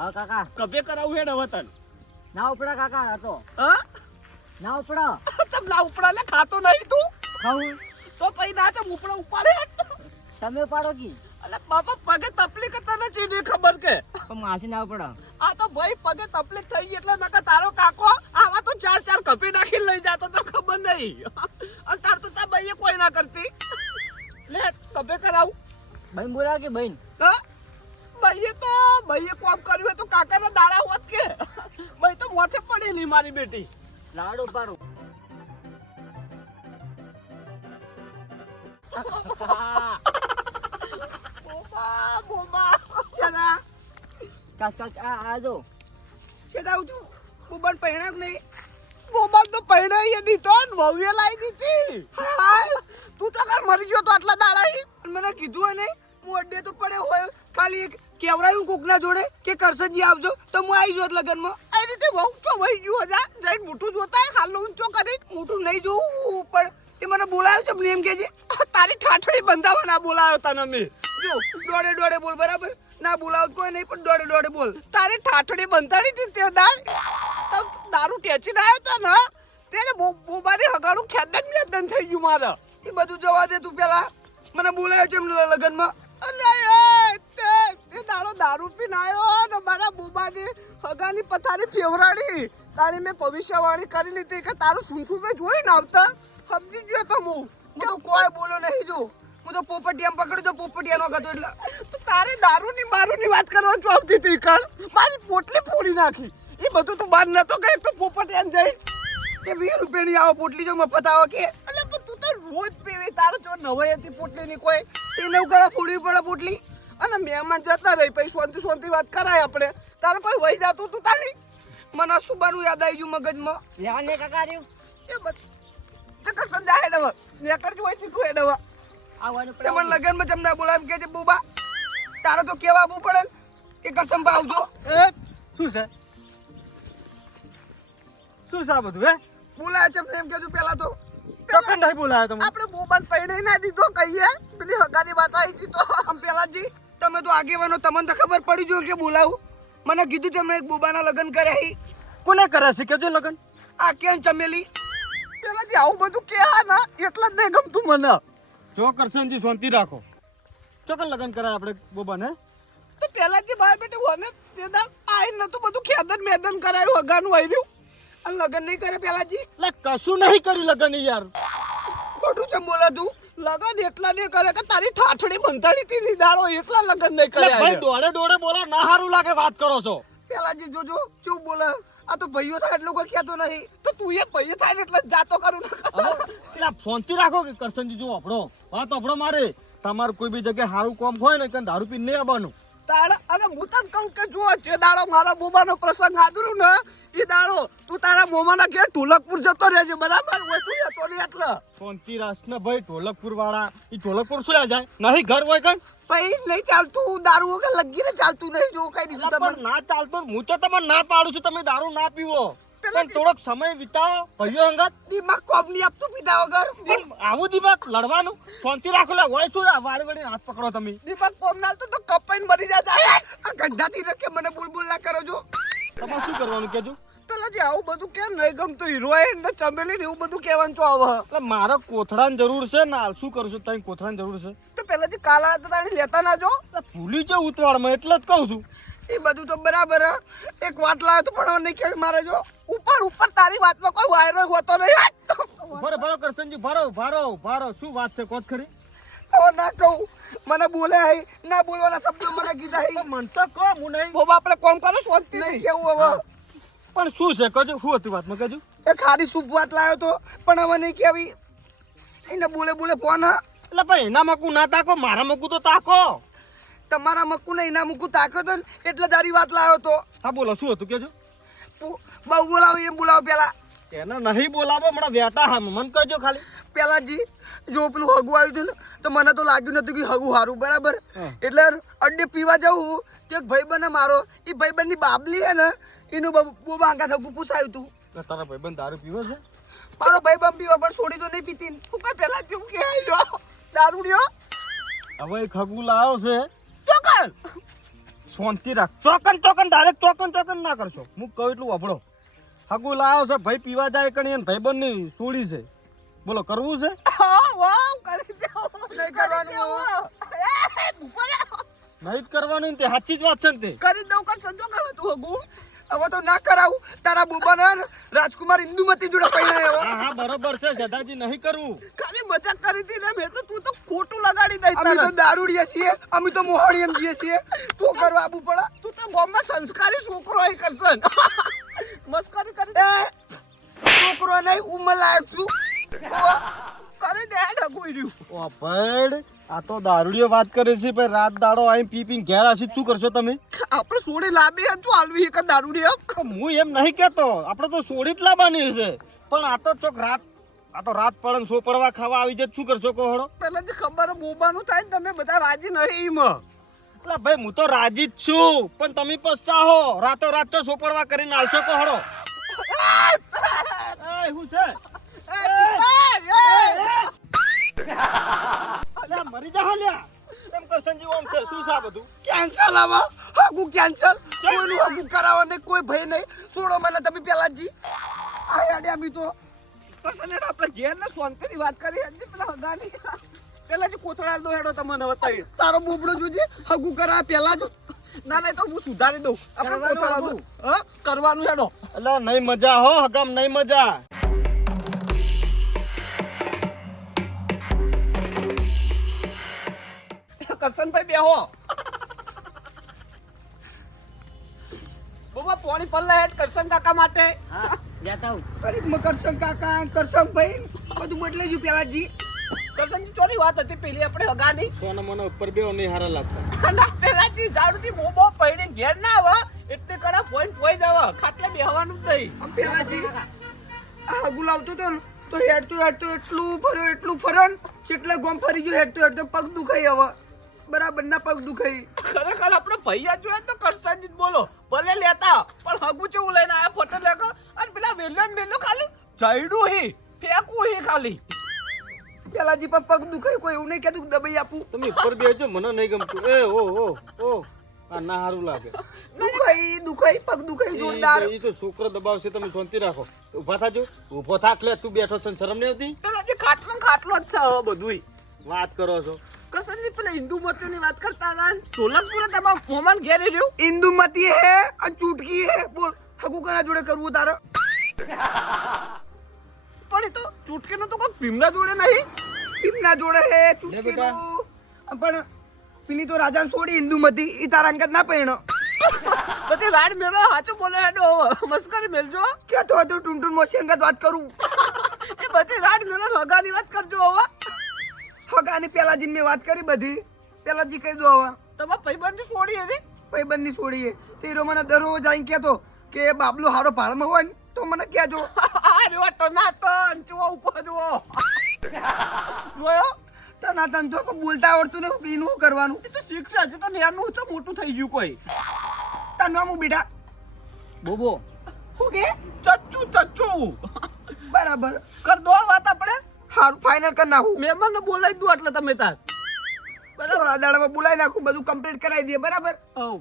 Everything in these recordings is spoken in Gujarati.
હા કાકા કભે કરાવું હેડ હવે તન ના ઉપડા કાકા હતો હા ના ઉપડા તમ ના ઉપડા લે ખાતો નહીં તું ખાવું તો પછી ના તમ ઉપડા ઉપાડે તમે પાડો કી અલે બાપા પગે તકલીફ તને ચીની ખબર કે તો માસી ના ઉપડા આ તો ભાઈ પગે તકલીફ થઈ ગઈ એટલે નકા તારો કાકો આવા તો ચાર ચાર કપી નાખી લઈ જાતો તો ખબર નહીં અને તાર તો તા ભાઈએ કોઈ ના કરતી લે કભે કરાવું બહેન બોલા કે બહેન હા ભાઈએ કોમ કર્યું હોય તો કાકાના દાડા હોત કે ભાઈ તો મોથે પડી નહીં મારી બેટી લાડુ પાડો બોબા બોબા છેદા કાચ કાચ આ જો છેદા ઉઠું બોબન પહેણા નહીં બોબા તો પહેણાઈ દીધો ને ભવ્ય લાવી દીધી હાય તું તો કાલ મરી ગયો તો આટલા દાડા મને કીધું ને હું અડ્ડે તો પડ્યો હોય ખાલી એક કેવડાયું કોકના જોડે કે કરસનજી આવજો તો હું આવી જોત લગનમાં આ રીતે બહુ ચો વહી ગયો જા જઈને મોટું જોતા હાલ ઊંચો કરી મોટું નહીં જોવું પણ એ મને બોલાયો છે મને એમ કે છે તારી ઠાઠડી બંધાવા ના બોલાયો તને મેં જો દોડે દોડે બોલ બરાબર ના બોલાવ કોઈ નહીં પણ દોડે દોડે બોલ તારી ઠાઠડી બંધાડી હતી તે દાળ દારૂ ટેચીને આવ્યો તો ને તેને બોબાની હગાડું ખેદન મેદન થઈ ગયું મારે એ બધું જવા દે તું પેલા મને બોલાયો છે એમ લગનમાં અલે તે દાડો દારૂ પીને આવ્યો ને મારા બોબાની હગાની પથારી ફેવરાડી તારી મેં ભવિષ્યવાણી કરી લીધી કે તારું સુનસું મેં જોઈ ને આવતા સમજી ગયો તો હું તો કોઈ બોલો નહીં જો હું તો પોપટિયામ પકડ્યો તો પોપટિયાનો ગતો એટલે તો તારે દારૂની બારૂની વાત કરવા જો આવતી હતી કર મારી પોટલી ફોડી નાખી એ બધું તું બહાર નતો ગઈ તો પોપટિયામ જઈ કે 20 રૂપિયાની આવો પોટલી જો મફત આવો કે એટલે પણ તું તો રોજ પીવી તારો જો નવાઈ હતી પોટલીની કોઈ તેને ઉગરા ફોડવી પડે પોટલી અને મહેમાન જતા રહી પછી શાંતિ શાંતિ વાત કરાય આપણે તારે કોઈ વહી જતું તું તારી મને સુબાનું યાદ આવી ગયું મગજમાં લેવા ને કાકા રહ્યું એ બસ ચક્કર સંજા હેડવ નેકર જો હોય તું હેડવ આવવાનું તે મને લગનમાં જમના બોલાવ કે છે બોબા તારો તો કેવા આવવું પડે કે કસમ આવજો એ શું છે શું છે આ બધું હે બોલાય છે એમ કેજો પેલા તો ચોક્કસ નહીં બોલાયો તમે આપણે બોબાન પૈણે ના દીધો કહીએ પેલી હગાની વાત આવી હતી તો આમ પેલાજી તમે તો આગેવાનો તમને તો ખબર પડી જો કે બોલાવું મને કીધું તમે એક બોબાના લગ્ન કર્યા કોને કરે છે કેજો લગન આ કેમ ચમેલી પેલાજી આવું બધું કે ના એટલે જ નહીં ગમતું મને જો કરશનજી શાંતિ રાખો ચોક્કસ લગન કરાય આપણે બોબાને તો પેલાજી બહાર બેઠે હોને તે દાળ આઈ નતું બધું ખેદન મેદન કરાયું હગાનું આવ્યું અને લગન નહીં કરે પેલાજી એટલે કશું નહીં કર્યું લગન યાર ખોટું છે બોલા તું લગન એટલા નહીં કરે કે તારી ઠાઠડી બંધાડી હતી ની દાડો એટલા લગન નહીં કરે ભાઈ દોડે દોડે બોલો ના હારું લાગે વાત કરો છો પેલાજી જોજો ચૂપ બોલા આ તો ભાઈઓ થાય એટલું કોઈ કહેતો નહીં તો તું એ ભાઈઓ થાય ને એટલે જાતો કરું ના એટલે ફોનથી રાખો કે કરશનજી જો આપણો વાત આપણો મારે તમારું કોઈ બી જગ્યાએ સારું કામ હોય ને કે દારૂ પીને નહીં આવવાનું તારા અને હું તને કહું કે જો જે દાડો મારા બોબાનો પ્રસંગ આદરું ને એ દાડો તું તારા મોમાના ઘેર ઢોલકપુર જતો રહેજે બરાબર હોય તું જતો નહીં એટલે શાંતિ રાસ ને ભાઈ ઢોલકપુર વાળા એ ઢોલકપુર શું જાય નહીં ઘર હોય કણ ભાઈ નહીં ચાલતું દારૂ વગર લગીને ચાલતું નહીં જો કઈ દીધું પણ તમને ના ચાલતો હું તો તમને ના પાડું છું તમે દારૂ ના પીવો પણ થોડોક સમય વિતાવો ભાઈઓ અંગત દિમાગ કોમ નહીં આપતું પીધા વગર પણ આવું દિમાગ લડવાનું શાંતિ રાખો લે હોય શું વાળી વાળી હાથ પકડો તમે દિમાગ કોમ નાલતો તો કપાઈને મરી જતા આ ગંધાથી રખે મને બુલબુલ ના કરો છો તમારે શું કરવાનું કેજો પેલા જે આવું બધું કેમ નહીં ગમતું હિરોઈન ને ચમેલી ને એવું બધું કહેવાનું છો આવે એટલે મારે કોથળાની જરૂર છે ને હાલ શું કરું છું તમે કોથળાની જરૂર છે તો પેલા જે કાલા હતા તાણી લેતા ના જો ભૂલી છે ઉતવાળમાં એટલે જ કહું છું એ બધું તો બરાબર એક વાત લાવ્યો તો પણ નહીં કે મારે જો ઉપર તારી વાતમાં કોઈ વાયરો હોતો નહીં ભરો કરશનજી ભરો શું વાત છે કોત ખરી હવે ના કહું મને બોલે હઈ ના બોલવાના શબ્દો મને કીધા હઈ મન તો કહો હું નહીં બોબા આપણે કોમ કરો શાંતિ નહીં કેવું હવે પણ શું છે કજો શું હતું વાતમાં કજો એ ખારી સૂપ વાત લાવ્યો તો પણ હવે નહીં કેવી એને બોલે ફોન એટલે ભાઈ એના મકું ના તાકો મારા મકું તો તાકો તમારા મક્કુ ને એના મુકુ તાક્યો તો ને એટલે તારી વાત લાવ્યો તો હા બોલો શું હતું કેજો બહુ બોલાવો એમ બોલાવો પેલા એને નહીં બોલાવો હમણાં વેટા હા મન કહેજો ખાલી પેલા જી જો પેલું હગું આવ્યું હતું ને તો મને તો લાગ્યું નતું કે હગું હારું બરાબર એટલે અડ્ડે પીવા જવું તો એક ભાઈબંધ મારો એ ભાઈબંધની બાબલી હે ને એનું બોબા આંગા હગું પૂછાયું તું તારા ભાઈબંધ દારૂ પીવે છે મારો ભાઈબંધ પીવા પણ છોડી તો નહીં પીતી તું કઈ પેલા જેવું કે આવ્યો દારૂ રહ્યો હવે એક હગું લાવ્યો છે ચોકન શાંતિ રાખ. ચોકન ડાયરેક્ટ ચોકન ના કરશો. હું કહું એટલું વાપરો. હગુ લાવ્યો છે ભાઈ પીવા જાય કણી અને ભાઈબંધની સોડી છે. બોલો કરવું છે? હા વાવ કરી દેવો નહીં કરવાનું નહીં જ કરવાનું ને તે સાચી જ વાત છે ને તે. કરી દઉં કર સંજો કરે તું હગુ હવે તો ના કરાવું તારા બોબાને રાજકુમાર ઇન્દુમતી જોડે પૈણાયો હા બરોબર છે સદાજી નહીં કરવું. ખાલી મજાક કરી હતી ને મેં તો તું તો ખોટું લગાડી દઈ અમે તો દારૂડિયા છીએ અમે તો મોહાણીયમ જઈએ છીએ તું કરવા આબુ પડે તું તો ગામમાં સંસ્કારી છોકરો હે કરશન મસ્કરી કરી દે છોકરો નહીં ઉંમર લાયક છું કરી દે ઢગુઈ રહ્યું. ઓ ભડ આ તો દારૂડિયો વાત કરે છે ભાઈ. રાત દાડો આઈ પીપીને ઘેર આશી શું કરશો તમે? આપણે સોડી લાવી હતું આલવી એક દારૂડિયા હું એમ નહીં કેતો. આપણે તો સોડી જ લાવવાની છે પણ આ તો ચોક રાત પડે ને સો પડવા ખાવા આવી જાય શું કરશો કહો હળો? પેલા જે ખબર બોબાનું થાય ને તમે બધા રાજી નહીં એમાં એટલે ભાઈ હું તો રાજી જ છું પણ તમે પસ્તાહો. રાતો રાત તો સોપડવા કરીને આલશો કહો હળો? એ શું છે? અલ્યા મરી જા લ્યા. કેમ કરશનજી ઓમ છે શું છે આ બધું? કેન્સલ આવા હગુ કેન્સલ કોઈનું હગુ કરાવવા નહીં કોઈ ભય નહીં છોડો મને તમે પેલાજી આ યાડે અમે તો કસને આપણે ઘેર ને શાંતિની વાત કરી હતી પેલા હગાની પેલાજી કોથળા દો હેડો તમને બતાવી તારો બોબડો જોજે હગુ કરા પેલા જ ના નહીં તો હું સુધારી દઉં આપણે કોથળા દઉં હ કરવાનું હેડો અલ્યા નહીં મજા હો હગામ નહીં મજા. કરશનભાઈ બેહો બોબા પોણી પલ્લા હેડ કરશન કાકા માટે હા લેતા આવું. અરે કરશન કાકા કરશનભાઈ બધું બદલાઈ ગયું પેલાજી કરશનજી ચોરી વાત હતી પેલી આપણે હગાની સોના મને ઉપર બેહો નહીં હારા લાગતા. ના પેલાજી ઝાડુથી બોબો પૈડી ઘેર ના આવે એટલે કડા પોઈન્ટ પોઈ જાવ ખાટલે બેહવાનું જ નહીં પેલાજી આ હગુ લાવતો તો ને તો હેડતો એટલું ફર્યો ને કેટલે ગોમ ફરી ગયો હેડતો પગ દુખાઈ હવે બરાબર ના પગ દુખાઈ ખરેખર આપણે ભૈયા જોઈએ તો કરશનજી જ બોલો ભલે લેતા પણ હગુ ચેવું લઈને આયા ફોટો લેકો અને પેલા વેલો ખાલી જઈડું હી ફેંકવું હી ખાલી પેલાજી પણ પગ દુખાઈ કોઈ એવું નહીં કહેતું દબાઈ આપું તમે ઉપર બેહજો મને નહીં ગમતું. એ ઓ આ ના હારું લાગે. દુખાઈ પગ દુખાઈ જોરદાર એ તો છોકરો દબાવશે. તમે શાંતિ રાખો. ઊભા થાજો. ઊભો થાક લે. તું બેઠો છે શરમ નહીં આવતી? પેલાજી ખાટલો જ છે હવે બધુંય વાત કરો છો કસનજી પેલા ઇન્દુમતીની વાત કરતા હતા ઢોલકપુરે તમારા મોમાન ઘેર રહ્યું ઇન્દુમતી હે અને ચૂટકી હે બોલ હગુ કના જોડે કરવું તારે પણ એ તો ચૂટકીનું તો કોઈ ભીમના જોડે નહીં ભીમના જોડે હે ચૂટકીનું પણ પેલી તો રાજાને છોડી ઇન્દુમતી ઈ તારા અંગત ના પૈણો બધી રાડ મેલો હાચું બોલે હેડો મસ્કરી મેલજો કે તો ટુનટુન મોસી અંગત વાત કરું એ બધી રાડ મેલો હગાની વાત કરજો હવે હગાની પેલાજી મેં વાત કરી બધી પેલાજી કહી દો હવે તમારા ભાઈબંધની છોડી હતી ભાઈબંધની છોડી હે તેરો મને દરરોજ આઈને કહેતો કે બાબલો હારો ભાળમાં હોય ને તો મને કહેજો અરે ટનાટન જો ઉપર જો જોયો ટનાટન તો બોલતા આવડતું ને એનું શું કરવાનું એ તો શિક્ષા છે તો નેનું તો મોટું થઈ ગયું કોઈ તારું નામ બેટા બોબો શું કે ચચ્ચુ બરાબર કર દો વાત આપણે હારું ફાઇનલ કરી નાખું મહેમાન ને બોલાવી દઉં એટલે તમે તાર બરાબર આ દાડામાં બોલાવી નાખું બધું કમ્પ્લીટ કરાવી દઈએ બરાબર હવ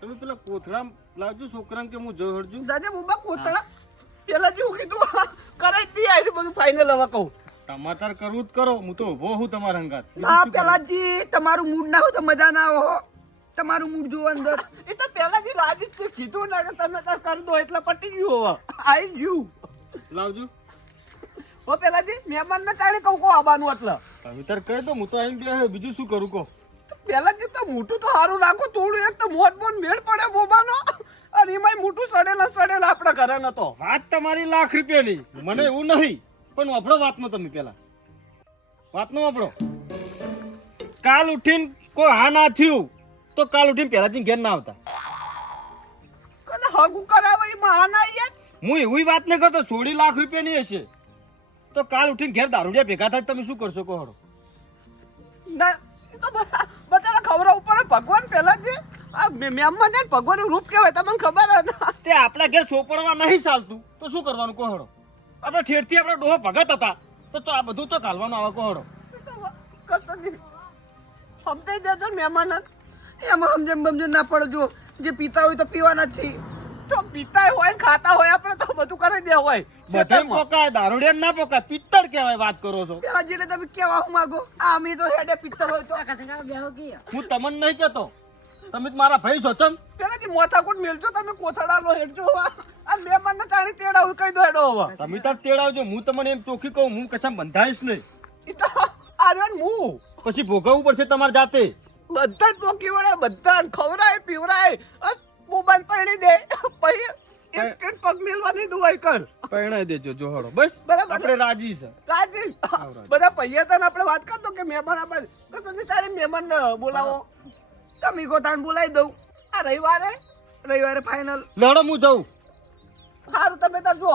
તમે પેલા કોથળા લાવજો છોકરાને કે હું જોઈ હરજુ. દાદા બોબા કોથળા પેલા જેવું કીધું કરાવી દઈએ આટલું બધું ફાઇનલ હવે કહું ટમાટર કરવું જ કરો. હું તો ઊભો હું તમારા હંગાત. ના પેલાજી તમારું મૂડ ના હોય તો મજા ના આવે હો તમારું મૂડ જોવા અંદર એ તો પેલાજી રાજી છે કીધું ના કે તમે તાર કરી દો એટલે પટી ગયું હવે આઈ ગયું લાવજો. હો પેલાજી મહેમાન ને કારણે કહું કો આવવાનું એટલે તમે તાર કહી દો. હું તો આઈને બે બીજું શું કરું કહો? પેલાજી તો મોટું તો સારું રાખો થોડું એક તો મોટ મેળ પડે બોબાનો અને એમાંય મોટું સડેલા આપણા ઘરે નતો વાત તમારી લાખ રૂપિયાની. મને એવું નહીં પણ વાપરો વાતમાં. તમે પેલા વાતનો વાપરો. કાલ ઉઠીને કોઈ હા ના થયું તો કાલ ઉઠીને પેલાથી ઘેર ના આવતા. કને હગુ કરાવે એમાં હા ના યાર હું એવી વાત નહીં કરતો. 16 લાખ રૂપિયાની હશે તો કાલ ઉઠીને ઘેર દારૂડિયા ભેગા થાય તમે શું કરશો કહો હળો? ના એ તો બધાને ખબર પડે ભગવાન પેલા જે આ મહેમાન ને ભગવાનનું રૂપ કહેવાય તમને ખબર હે ને તે આપણા ઘેર સોપડવા નહીં ચાલતું તો શું કરવાનું કહો હળો? આપણે ઠેરથી આપણા ડોહા ભગત હતા તો આ બધું તો કાલવાનું આવે કહો હળો? કરશો નહીં સમજાઈ દેજો મહેમાન એમાં સમજણ ના પડજો. જે પીતા હોય તો પીવાના જ છે. તો પીતા હોય ને ખાતા હોય આપણે તો બધું કરી દે હોય. બધે પોકાય, દારૂડિયા ના પોકાય, પિત્તળ કહેવાય. વાત કરો છો પેલા જેને તમે કેવા હું માંગો આ અમે તો હેડે પિત્તળ હોય તો કસંગા બેહો કી હું તમને નહીં કહેતો, તમે જ મારા ભાઈ છો. ચમ પેલા જે મોથાકૂટ મેલજો તમે કોથળા લો હેડજો. આ મહેમાનને તાણી તેડાવું કહી દો હેડો હવે. તમે તાર તેડાવજો, હું તમને એમ ચોખ્ખી કહું, હું કશા બંધાઈશ નહીં. ઈ તો આર્યન હું પછી ભોગવવું પડશે તમારે જાતે. બધા જ પોકી વળે, બધા ખવરાય પીવરાય મોબાઈલ પરણી દે પછી એક એક પગ મેલવાની દુઆઈ કર. પરણાઈ દેજો જોહડો, બસ બરાબર. આપણે રાજી છે. રાજી બધા પૈયા તને આપણે વાત કરતો કે મહેમાન આપણે કસંજી તારે મહેમાન બોલાવો. તમે કો તાણ બોલાવી દઉં. આ રવિવારે ફાઇનલ. લડો હું જાઉં. સારું તમે તાર જો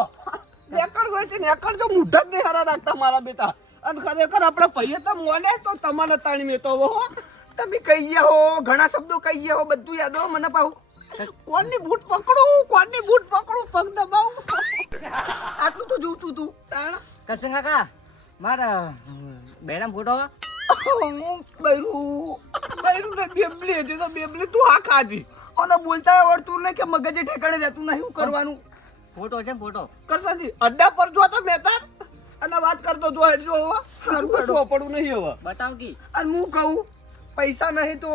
નેકળ ગયો છે નેકળ જો મુઢ જ નહીં હારા રાખતા મારા બેટા. અને ખરેખર આપણે પૈયા તો મોને તો તમારે તાણી મેતો હો. તમે કહીએ હો, ઘણા શબ્દો કહીએ હો, બધું યાદ હો મને પાહું. કોણની બૂટ પકડું પગ દબાવું આટલું તો જોતું તું તાણ. કસંગા કા મારા બેરામ ફોટો બૈરું ને બેબલી હજી તો બેબલી તું હા ખાજી અને બોલતા આવડતું નહીં કે મગજે ઠેકાણે જતું નહીં. શું કરવાનું ફોટો છે ફોટો કરસાજી અડ્ડા પર જો તો મહેતા અને વાત કરતો જો હેડ જો હવે સારું કશું પડું નહીં હવે. બતાવ કી અને હું કહું પૈસા નહીં તો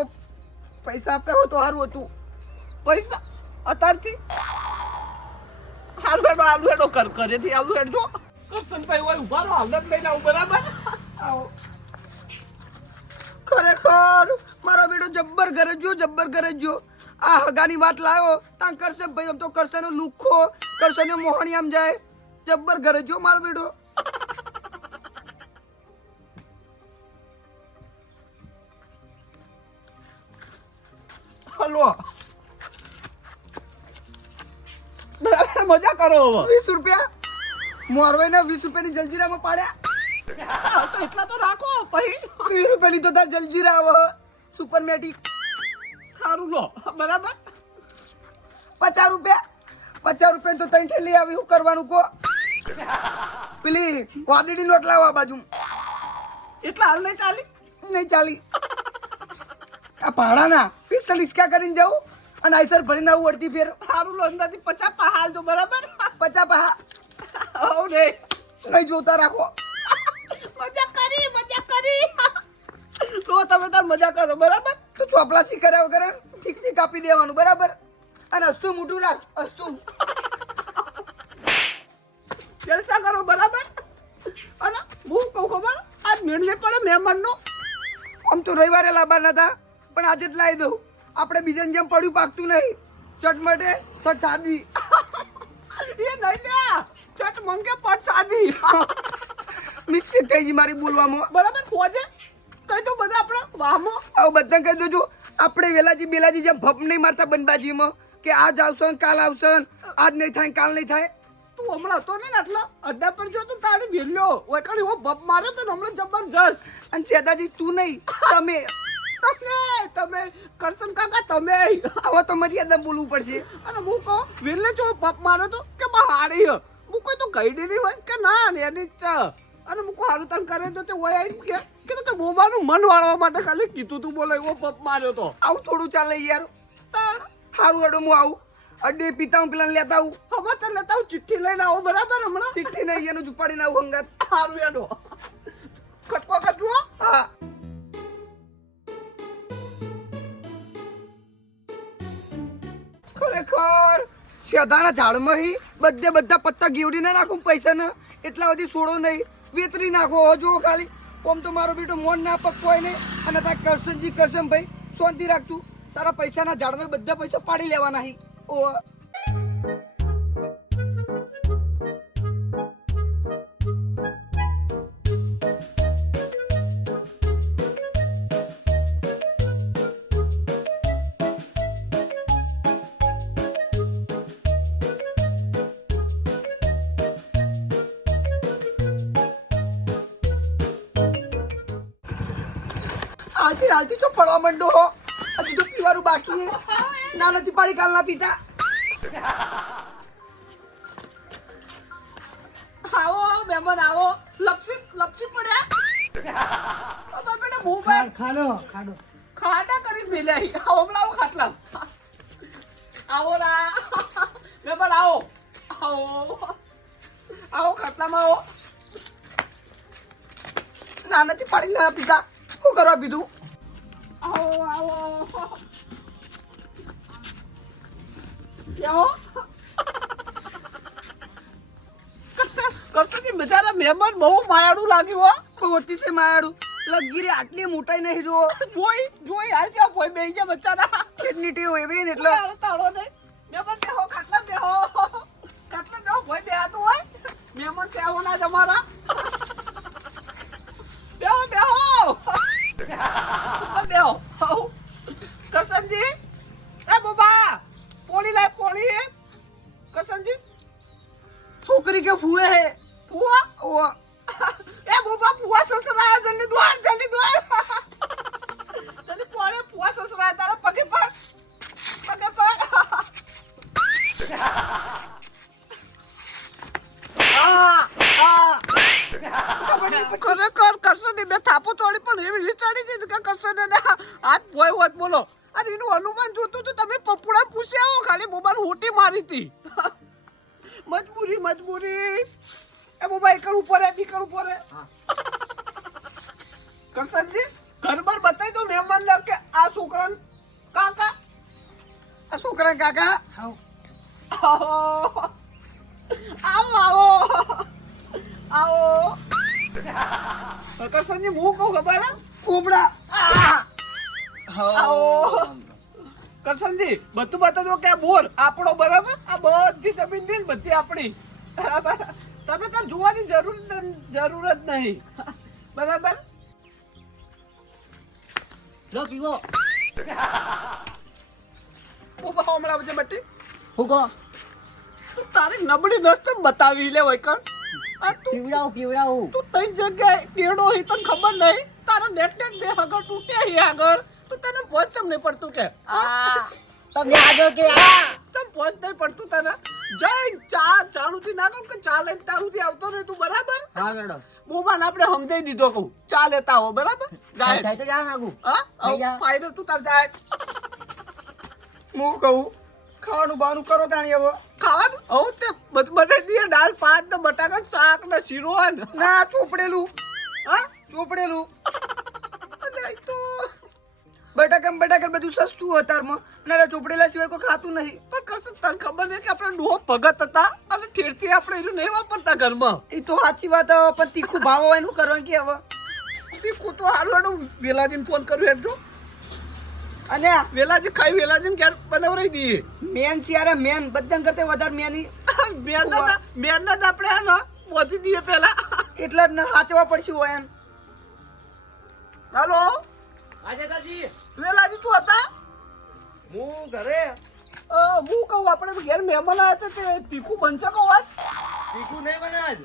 પૈસા આપ્યા હોય તો સારું હતું. પૈસા અત્યારથી આલુ હેડો કરેથી આલુ હેડજો. કરશનભાઈ હોય ઉભા રહો, હાલત લઈને આવું બરાબર. આવો ખરેખર મારો બેટો જબ્બર ગરજ્યો. આ હગાની વાત લાવ્યો તાં કરશે ભાઈ. આમ તો કરશેનો લુખો, કરશેનો મોહણી આમ જાય. જબ્બર ગરજ્યો મારો બેટો. હલો બરાબર મજા કરો હવે. 20 રૂપિયા મોરવાઈ ના 20 રૂપિયાની જલજીરામાં પાડ્યા. તો એટલા તો રાખો પછી 20 રૂપિયા લીધો તાર જલજીરા હવે સુપર મેટિક. સારું લો બરાબર. 50 રૂપિયા તો તઈ ઠેલી આવી. શું કરવાનું કો? પેલી વાદળી નોટ લાવો આ બાજુ. એટલા હાલ નહીં ચાલી. આ ભાડાના 45 ક્યાં કરીને જાઉં અને આઈસર ભરીને આવું અડધી ફેર. સારું લો અંદાજથી 50 પા હાલ તો બરાબર. 50 પા હો નહીં જોતા રાખો. મજા કરી લો તમે તાર મજા કરો બરાબર. તો ચોપલાસી કર્યા વગર ઠીક આપી દેવાનું બરાબર. અને અસ્તુ મોટું રાખ અસ્તુ. જલસા કરો બરાબર. અને હું કહું ખબર આજ મેળવે પડે મહેમાનનો. આમ તો રવિવારે લાવવાના હતા પણ આજે જ લાવી દઉં. આપણે બીજાને જેમ પડ્યું પાકતું નહીં. ચટમટે સટ સાદી એ નહીં લ્યા. ચટ મંગે પટ સાદી મિસ્ટેક થઈ ગઈ મારી બોલવામાં બરાબર. ખોજે કઈ તો બધા આપણે વાહમાં આવું બધા કહી દેજો. આપણે બેલાજી જેમ ભપ નહીં મારતા બંદબાજીમાં કે આજ આવશે કાલ આવશે, આજ નહીં થાય કાલ નહીં થાય. તું હમણાં હતો ને આટલા અડ્ડા પર જો તો તારી વેલ્યો ઓકડી હો ભપ માર્યો તો હમણાં જબરજસ્ત. અને સેદાજી તું નહીં તમે કરશન કાકા તમે આવો તો મર્યાદા બોલવું પડશે. અને હું કહું વેલે જો ભપ માર્યો તો કે હાડી હું કોઈ તો કહી નહીં હોય કે ના એની ઈચ્છા. અને હું હારું તન કરે તો તે હોય આવીને કે તો બોબાનું મન વાળવા માટે ખાલી કીધું તું બોલે એવો પપ માર્યો તો. આવું થોડું ચાલે યાર. હારું હેડો હું આવું અડ્ડે પીતા હું પેલા લેતા આવું. હવે તો લેતા આવું. ચિઠ્ઠી લઈને આવો બરાબર. હમણાં ચિઠ્ઠી નહીં એનું ચુપાડીને આવું હંગાત. હારું હેડો ખટકો કટવો. હા ખરેખર શેધાના ઝાડમાં બધા પત્તા ગીવડીને નાખું પૈસા ને એટલા બધી છોડો નહીં વેતરી નાખો. જો ખાલી ઓમ તો મારો બેટો મોન ના પકતો હોય ને. અને તાર કરશનજી કરશે ભાઈ શાંતિ રાખતું. તારા પૈસાના ઝાડમાં બધા પૈસા પાડી લેવાના હી. ઓ હાલતી તો પડવા માંડો હો. હજુ તો પીવાનું બાકી ના નથી પાડી કાલ ના પીતા. આવો મહેમાન આવો. લપસી પડ્યા બેટા મોબાઈલ ખાડા કરી મેલે આવો હમણાં આવો ખાટલા આવો રા મહેમાન આવો આવો ખાટલામાં આવો ના નથી પાડી ના પીતા શું કરવા પીધું આવો કેવો કરશો કે બિચારા મહેમાન બહુ માયાળું લાગ્યું હો બહુ અતિશય માયાળું લગીરે આટલી મોટાઈ નહીં જો જોઈ હાલ છે કોઈ બેહી ગયા બચારા કેટલી ટેવ એવી ને એટલે તાળો નહીં મહેમાન બેહો ખાટલા બેહો કોઈ બેહાતું હોય મહેમાન કેવો ના તમારા બેહો કરશનજી એ બોબા પોણી લાય પોણી કરશનજી છોકરી કે ફુએ હે ફુआ ઓ એ બોબા ફુआ સસરા જલ્દી દોડ જલ્દી પોણે ફુआ સસરા તારા પગે પર ખરેખર કરશો ને મેં થાપો ચોડી પણ એવી રીત ચડી છે કે કરશો ને હાથ ભોય હોત બોલો અને એનું અનુમાન જોતું તો તમે પપુડા પૂછ્યા હો ખાલી મોબાઈલ હોટી મારી હતી મજબૂરી એ મોબાઈલ એકર ઉપર હે બીકર ઉપર હે કરશનજી ઘરબર બતાવી દો મહેમાન ને કે આ છોકરાન કાકા આવો કરશનજી હું કહું ખબર હે કોબડા આવો કરશનજી બધું બતા દો કે બોર આપણો બરાબર આ બધી જમીન ની બધી આપણી બરાબર તમે તો જોવાની જરૂર જ નહીં બરાબર લો પીવો ઉભા હમણાં વચ્ચે બટી હુકો તારી નબળી નસ્ત બતાવી લે વૈકણ આ તું પીવડાવું તું તઈ જગ્યાએ ટેડો હી તને ખબર નહીં તારો નેટ બે હગર તૂટ્યા હી આગળ તો તને પહોંચ ચમ નહીં પડતું કે તમને આગળ કે તમ પહોંચ નહીં પડતું તને જઈ ચાલુથી ના કહું કે ચા લઈને તારુંથી આવતો રહે તું બરાબર હા મેડમ બોબાને આપણે સમજાઈ દીધો કહું ચા લેતા હો બરાબર થાય તો જા નાગુ હા ફાયદો તું તાર જાય હું કહું ખાવાનું બાનું કરો તાણી હવે ખાવાનું હવે તે બનાવી દઈએ દાળ ભાત ને બટાકા શાક ને શીરો ના ચોપડેલું અરે તો બટાકા બધું સસ્તું અતારમાં ના ચોપડેલા સિવાય કોઈ ખાતું નહીં પણ કશું તને ખબર નહીં કે આપણે ડોહો ભગત હતા અને ઠેરથી આપણે એનું નહીં વાપરતા ઘરમાં એ તો સાચી વાત પણ તીખું ભાવ હોય એનું કરવાનું કે હવે તીખું તો સારું એનું વેલાજીને ફોન કર્યો એમ જો અને વેલાજી ખાઈ વેલાજીને ક્યારે બનાવરાઈ દઈએ મેન સિયારે મેન બધા કરતા વધારે મેન જ આપણે હે ને પહોંચી દઈએ પેલા એટલે જ ને સાચવા પડશે હોય એમ હાલો વેલાજી તું હતા હું ઘરે હું કહું આપણે ઘેર મહેમાન આવ્યા હતા તે તીખું બનશે કહું વાત તીખું નહીં બનાજ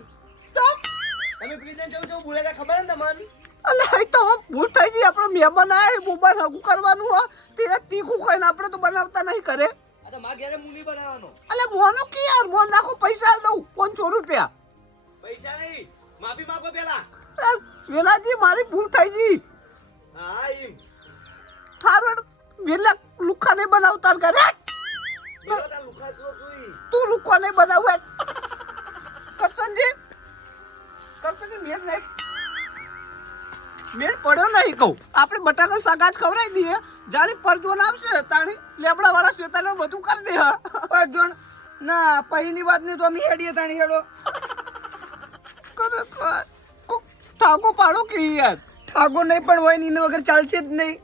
ચમ તમે પ્રીતમ જવું બોલેલા ખબર ને તમને અલે એ તો ભૂલ થઈ ગઈ આપણો મહેમાન આવે મોબાઈલ હગું કરવાનું હો તે તીખું ખાઈને આપણે તો બનાવતા નહીં કરે આ તો મારા ઘરે મુની બનાવવાનો અલે મોનો કે યાર મોન નાખો પૈસા દઉં 500 રૂપિયા પૈસા નહીં માફી માંગો પેલા વેલાજી મારી ભૂલ થઈ ગઈ હા એમ થારું વેલા લુખા નહીં બનાવતા ઘરે મેલા લુખા જો કોઈ તું લુખા નહીં બનાવે કરશનજી મેળ પડ્યો નહીં કહું આપણે બટાકા શાક જ ખવડાવી દઈએ જાણી પરજોન આવશે તાણી લેબડા વાળા શેતાને બધું કરી દે પરજોન ના પહેલી વાત નહીં તો અમે હેડીએ તાણી હેડો ઠાકો પાડો કે યાર ઠાકો નહીં પણ હોય ને વગર ચાલશે જ નહીં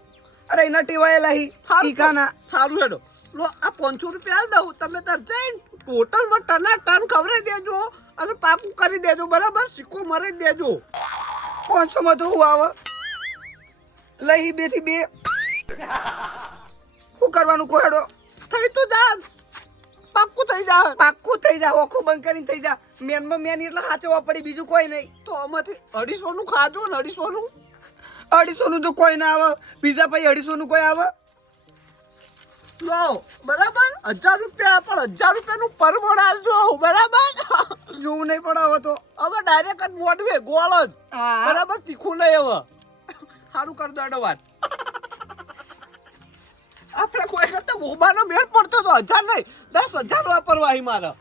અરે એના ટેવાયેલા ઠીકાના સારું હેડો લો આ 500 રૂપિયા દઉં તમે તાર જઈને ટોટલમાં ટના ટન ખવડાવી દેજો અને પાકું કરી દેજો બરાબર સિક્કો મરી દેજો 500 માં તો હું આવે લઈ 2 થી 2 શું કરવાનું કોહેડો થઈ તો જા પાકું થઈ જા ઓખો બંધ કરીને થઈ જા મેનમાં મેન એટલે હાચવા પડી બીજું કોઈ નહીં તો આમાંથી 250 નું ખાજો ને 250 નું તો કોઈ ના આવે બીજા પછી 250 નું કોઈ આવે લો બરાબર 1000 રૂપિયા પણ 1000 રૂપિયાનું પરમોડ આલજો બરાબર જોવું નહીં પડે હવે તો હવે ડાયરેક્ટ જ મોડવે ગોળ જ બરાબર તીખું નહીં હવે સારું કર દો વાત આપણે કોઈ કરતા બોબાનો મેળ પડતો તો 1000 નહીં 10,000 વાપરવા અહીં મારે.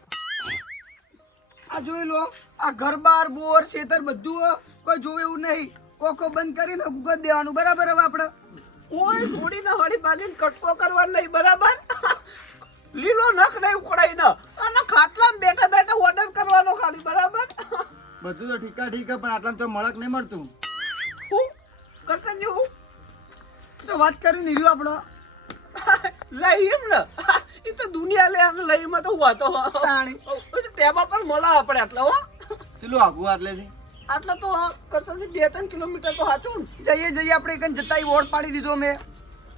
આ જોઈ લો, આ ઘર બાર બોર ખેતર બધું કોઈ જોવે એવું નહીં. કોકો બંધ કરીને ગુગત દેવાનું, બરાબર? હવે આપણે કોઈ છોડીને હળી ભાગીને કટકો કરવાનો નહીં, બરાબર? લીલો નખ નહીં ઉખડાઈને અને ખાટલામાં બેઠા બેઠા ઓર્ડર કરવાનો ખાલી, બરાબર? બધું તો ઠીક પણ આટલામાં તો મળક નહીં મળતું. હું કરશનજી હું તો વાત કરીને રહ્યું આપણે લઈ એમ ને એ તો દુનિયા લે અને લઈમાં તો વાતો તાણી ટેબા પર મળે આપણે આટલા હો. ચલો આગું આટલેથી આટલા તો કરશનજી 2-3 કિલોમીટર તો સાચું ને. જઈએ આપણે કઈ જતા વોટ પાડી દીધો મેં.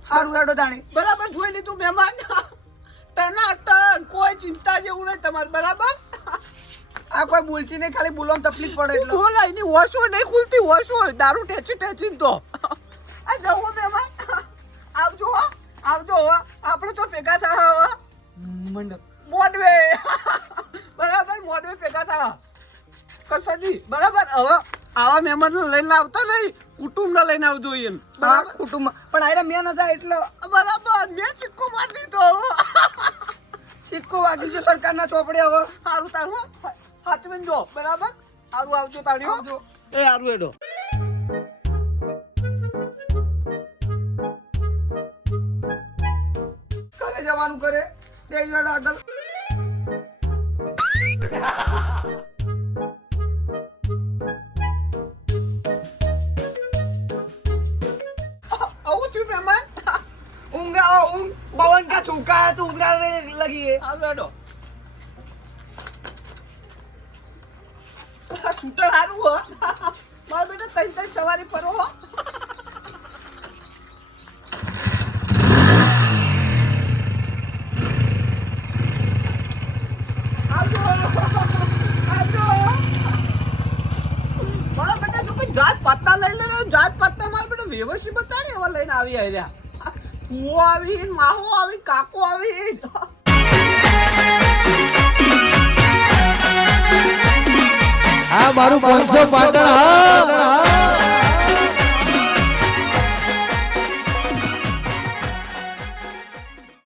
સારું હેડો તાણી, બરાબર? જોઈ લીધું મહેમાન, ટનાટન, કોઈ ચિંતા જેવું નહીં તમારે, બરાબર? આ કોઈ બોલશી નહીં, ખાલી બોલવામાં તકલીફ પડે એટલે બોલાય નહીં. વોશો નહીં ખુલતી, વોશો દારૂ ટેચી તો આ જવું મહેમાન. આવજો હો, આવજો હો. આપણે તો ભેગા થા હવે મોડવે, બરાબર? મોડવે ભેગા થા કરશનજી, બરાબર? હવે આવા મહેમાન લઈને આવતા નહીં, કુટુંબ ને લઈને આવજો એમ, બરાબર? કુટુંબ પણ આયરા મેં ન જાય એટલે બરાબર. મેં સિક્કો મારી દીધો, સિક્કો વાગી ગયો સરકારના ચોપડે. હવે સારું તારું હાથમાં જો, બરાબર? સારું આવજો તાળી, આવજો. એ સારું હેડો. કાલે જવાનું કરે તે આગળ આવું થયું મહેમાન. ઊંઘ ઊંઘ પવન का छूका है तो उंगराने लगी है. हां बैठो. शूटर हारू हो मार बेटा तई सवारी फरो हो. આવજો આવજો મારા બેટા જો કોઈ જાત પત્તા લઈ લે, જાત પત્તા મારા બેટા વ્યવસ્થિત બતાડી હવે લઈને આવી આયા. કુવો આવી, માહો આવી, કાકો આવી. આ મારું 500 પાટણ. હા